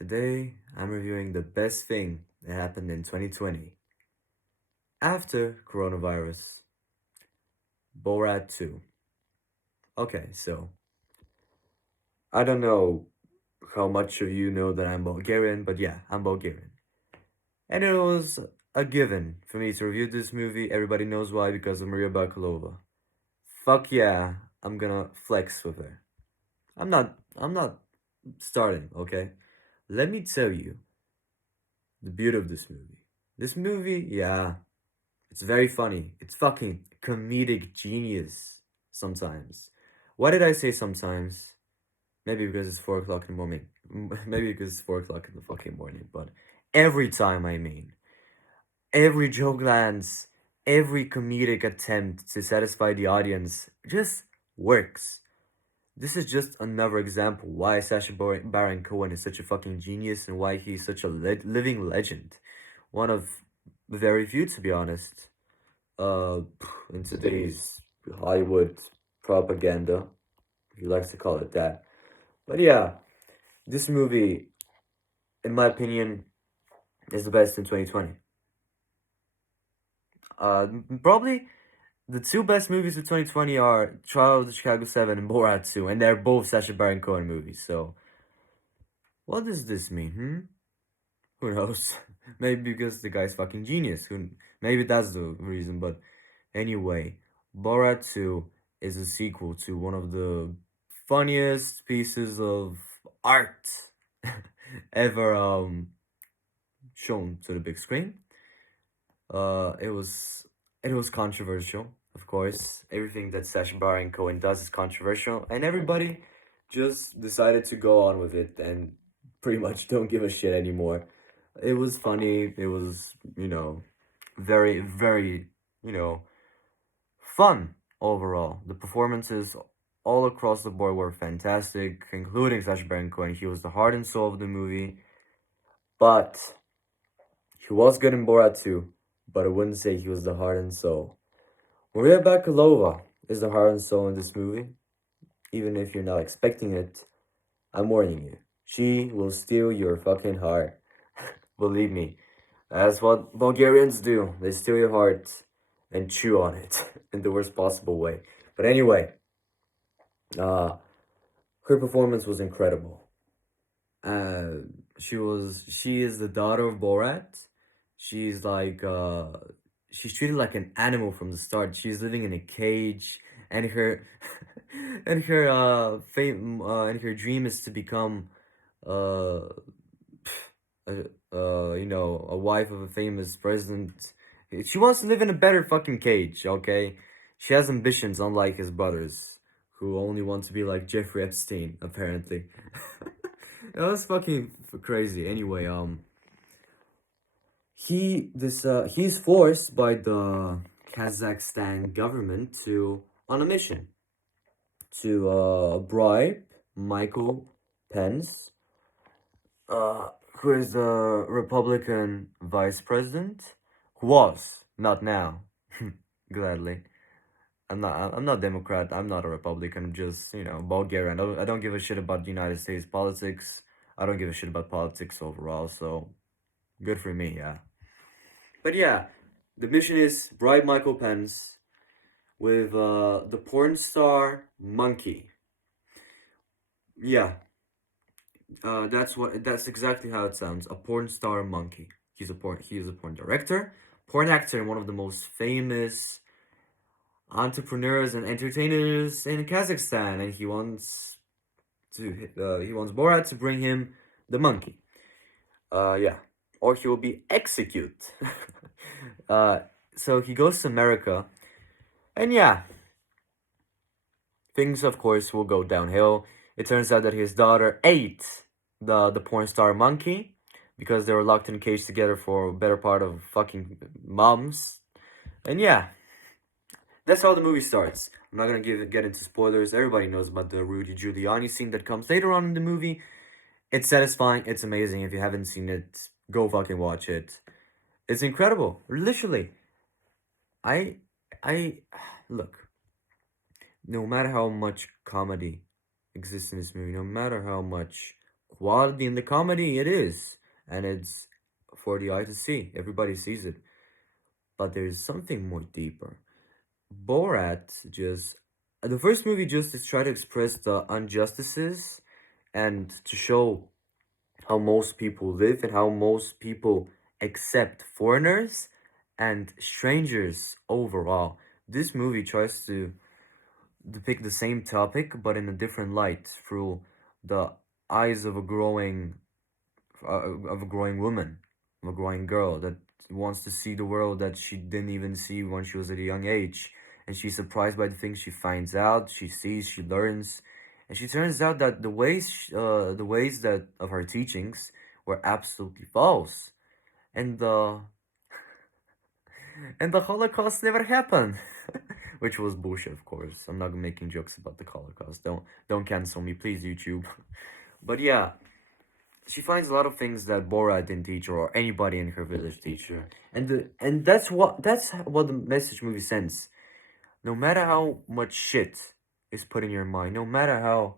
Today, I'm reviewing the best thing that happened in 2020 after coronavirus, Borat 2. Okay, so I don't know how much of you know that I'm Bulgarian, but yeah, I'm Bulgarian. And it was a given for me to review this movie. Everybody knows why, because of Maria Bakalova. Fuck yeah, I'm gonna flex with her. I'm not starting, okay? Let me tell you the beauty of this movie. This movie, yeah, it's very funny. It's fucking comedic genius sometimes. Why did I say sometimes? Maybe because it's 4 o'clock in the morning. Maybe because it's 4 o'clock in the fucking morning. But every time, I mean, every joke lands, every comedic attempt to satisfy the audience just works. This is just another example why Baron Cohen is such a fucking genius and why he's such a living legend. One of very few, to be honest. uh, in today's Hollywood propaganda, if you like to call it that. But yeah, this movie, in my opinion, is the best in 2020. Probably the two best movies of 2020 are Trial of the Chicago 7 and Borat 2, and they're both Sacha Baron Cohen movies, so what does this mean, Who knows? Maybe because the guy's fucking genius. Maybe that's the reason, but anyway, Borat 2 is a sequel to one of the funniest pieces of art ever shown to the big screen. It was controversial, of course. Everything that Sacha Baron Cohen does is controversial, and everybody just decided to go on with it and pretty much don't give a shit anymore. It was funny. It was, very, very, you know, fun overall. The performances all across the board were fantastic, including Sacha Baron Cohen. He was the heart and soul of the movie, but he was good in Borat too. But I wouldn't say he was the heart and soul. Maria Bakalova is the heart and soul in this movie. Even if you're not expecting it, I'm warning you. She will steal your fucking heart. Believe me. That's what Bulgarians do. They steal your heart and chew on it in the worst possible way. But anyway, uh, her performance was incredible. Uh, she is the daughter of Borat. She's like she's treated like an animal from the start. She's living in a cage, and her and her dream is to become uh a wife of a famous president. She wants to live in a better fucking cage, okay? She has ambitions unlike his brothers, who only want to be like Jeffrey Epstein, apparently. That was fucking crazy. Anyway, he's forced by the Kazakhstan government to on a mission to bribe Michael Pence, who is the Republican vice president, who was not now, gladly. I'm not Democrat. I'm not a Republican. I'm just Bulgarian. I don't give a shit about the United States politics. I don't give a shit about politics overall. So good for me, yeah. But yeah, the mission is bribe Michael Pence with the porn star Monkey. Yeah, that's exactly how it sounds. A porn star monkey. He is a porn director, porn actor, and one of the most famous entrepreneurs and entertainers in Kazakhstan. And he wants Borat to bring him the monkey. Yeah, or he will be executed. uh, so he goes to America, and yeah, things of course will go downhill. It turns out that his daughter ate the porn star monkey because they were locked in a cage together for a better part of fucking months. And yeah, that's how the movie starts. I'm not gonna get into spoilers. Everybody knows about the Rudy Giuliani scene that comes later on in the movie. It's satisfying. It's amazing. If you haven't seen it, go fucking watch it. It's incredible. Literally, I I look. No matter how much comedy exists in this movie, no matter how much quality in the comedy, it is. And it's for the eye to see. Everybody sees it. But there's something more deeper. Borat just. The first movie just is try to express the injustices and to show how most people live and how most people accept foreigners and strangers overall. This movie tries to depict the same topic but in a different light through the eyes of a growing woman, of a growing girl that wants to see the world that she didn't even see when she was at a young age, and she's surprised by the things she finds out, she sees, she learns, and she turns out that the ways that of her teachings were absolutely false, and the Holocaust never happened. Which was bullshit, of course. I'm not making jokes about the Holocaust. Don't cancel me, please, YouTube. But yeah, she finds a lot of things that Borat didn't teach her or anybody in her village teach her. And that's what the message movie sends. No matter how much shit is put in your mind, no matter how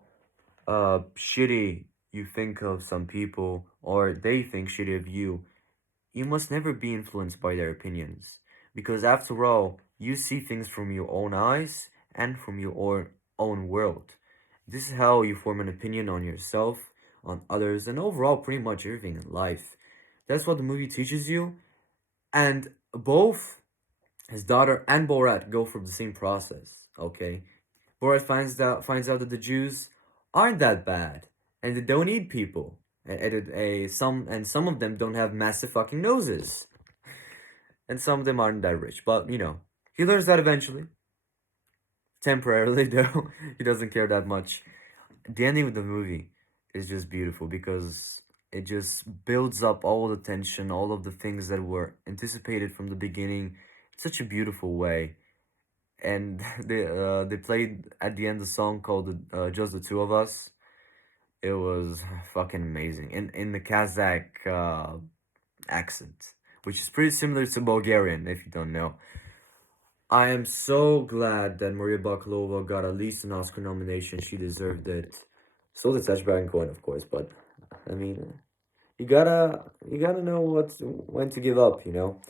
shitty you think of some people or they think shitty of you must never be influenced by their opinions. Because after all, you see things from your own eyes and from your own world. This is how you form an opinion on yourself, on others, and overall pretty much everything in life. That's what the movie teaches you. And both his daughter and Borat go through the same process. Okay? Borat finds out that the Jews aren't that bad and they don't eat people. Some of them don't have massive fucking noses. And some of them aren't that rich. But he learns that eventually. Temporarily though. He doesn't care that much. The ending of the movie is just beautiful because it just builds up all the tension, all of the things that were anticipated from the beginning in such a beautiful way. And they played at the end a song called "Just the Two of Us." It was fucking amazing in the Kazakh accent, which is pretty similar to Bulgarian if you don't know. I am so glad that Maria Bakalova got at least an Oscar nomination. She deserved it. So did Sacha Baron Cohen, of course, but I mean, you gotta know when to give up, you know.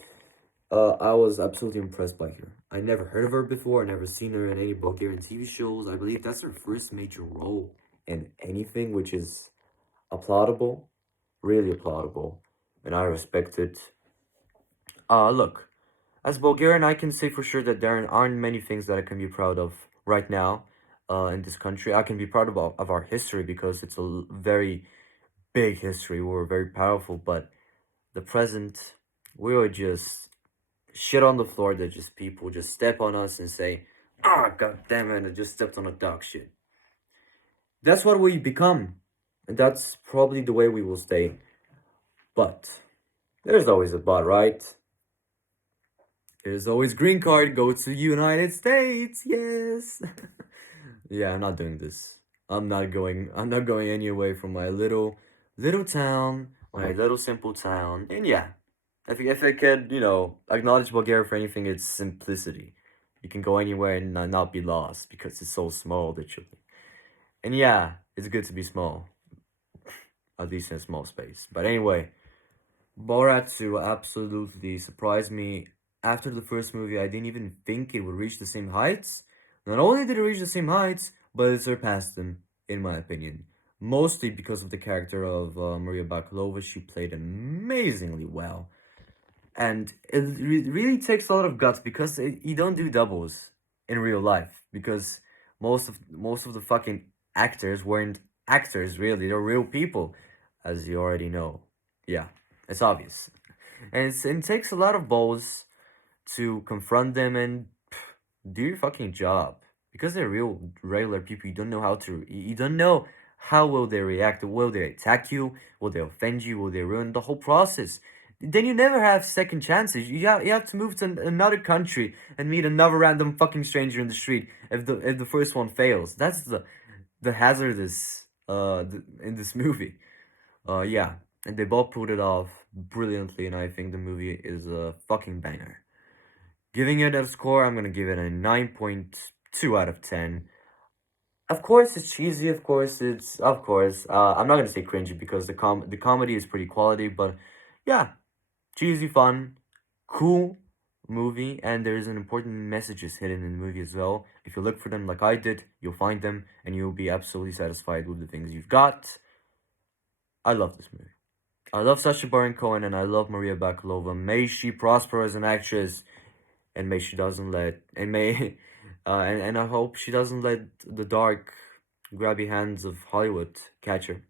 I was absolutely impressed by her. I never heard of her before. I never seen her in any Bulgarian TV shows. I believe that's her first major role in anything, which is applaudable, really applaudable, and I respect it. Look, as Bulgarian, I can say for sure that there aren't many things that I can be proud of right now, in this country. I can be proud of our history because it's a very big history. We were very powerful, but the present, we were just shit on the floor that just people just step on us and say, ah, god damn it, I just stepped on a dog shit. That's what we become. And that's probably the way we will stay. But there's always a but, right? There's always green card, go to United States, yes. Yeah, I'm not doing this. I'm not going any away from my little town, my little simple town. And yeah, if I could, acknowledge Bulgaria for anything, it's simplicity. You can go anywhere and not be lost because it's so small, literally. And yeah, it's good to be small, at least in a small space. But anyway, Borat 2 absolutely surprised me. After the first movie, I didn't even think it would reach the same heights. Not only did it reach the same heights, but it surpassed them, in my opinion. Mostly because of the character of Maria Bakalova. She played amazingly well. And it really takes a lot of guts because you don't do doubles in real life because most of the fucking actors weren't actors really, they're real people, as you already know. Yeah, it's obvious. And it takes a lot of balls to confront them and do your fucking job because they're real regular people. You don't know you don't know how will they react. Will they attack you? Will they offend you? Will they ruin the whole process? Then you never have second chances. You have to move to another country and meet another random fucking stranger in the street if the first one fails. That's the hazardous in this movie. Yeah, and they both pulled it off brilliantly, and I think the movie is a fucking banger. Giving it a score, I'm gonna give it a 9.2 out of 10. Of course, it's cheesy. Of course, I'm not gonna say cringy because the comedy is pretty quality, but yeah, cheesy, fun, cool movie, and there's an important messages hidden in the movie as well. If you look for them like I did, you'll find them, and you'll be absolutely satisfied with the things you've got. I love this movie. I love Sacha Baron Cohen, and I love Maria Bakalova. May she prosper as an actress, and may she doesn't let and may and I hope she doesn't let the dark grabby hands of Hollywood catch her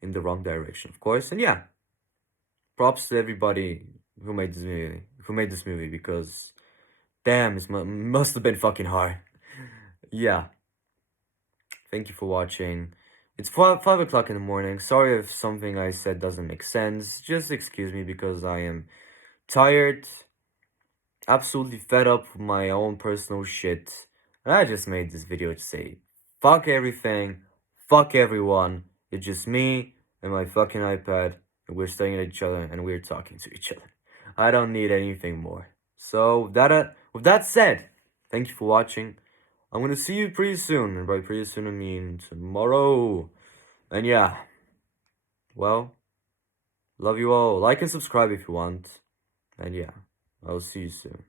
in the wrong direction, of course. And yeah, props to everybody who made this movie because damn, it must have been fucking hard. Yeah, thank you for watching. It's 5 o'clock in the morning. Sorry if something I said doesn't make sense. Just excuse me because I am tired, absolutely fed up with my own personal shit. And I just made this video to say, fuck everything, fuck everyone. It's just me and my fucking iPad, and we're staring at each other and we're talking to each other. I don't need anything more. So with that said, thank you for watching. I'm gonna see you pretty soon, and by pretty soon I mean tomorrow. And yeah, well, love you all. Like and subscribe if you want. And yeah, I'll see you soon.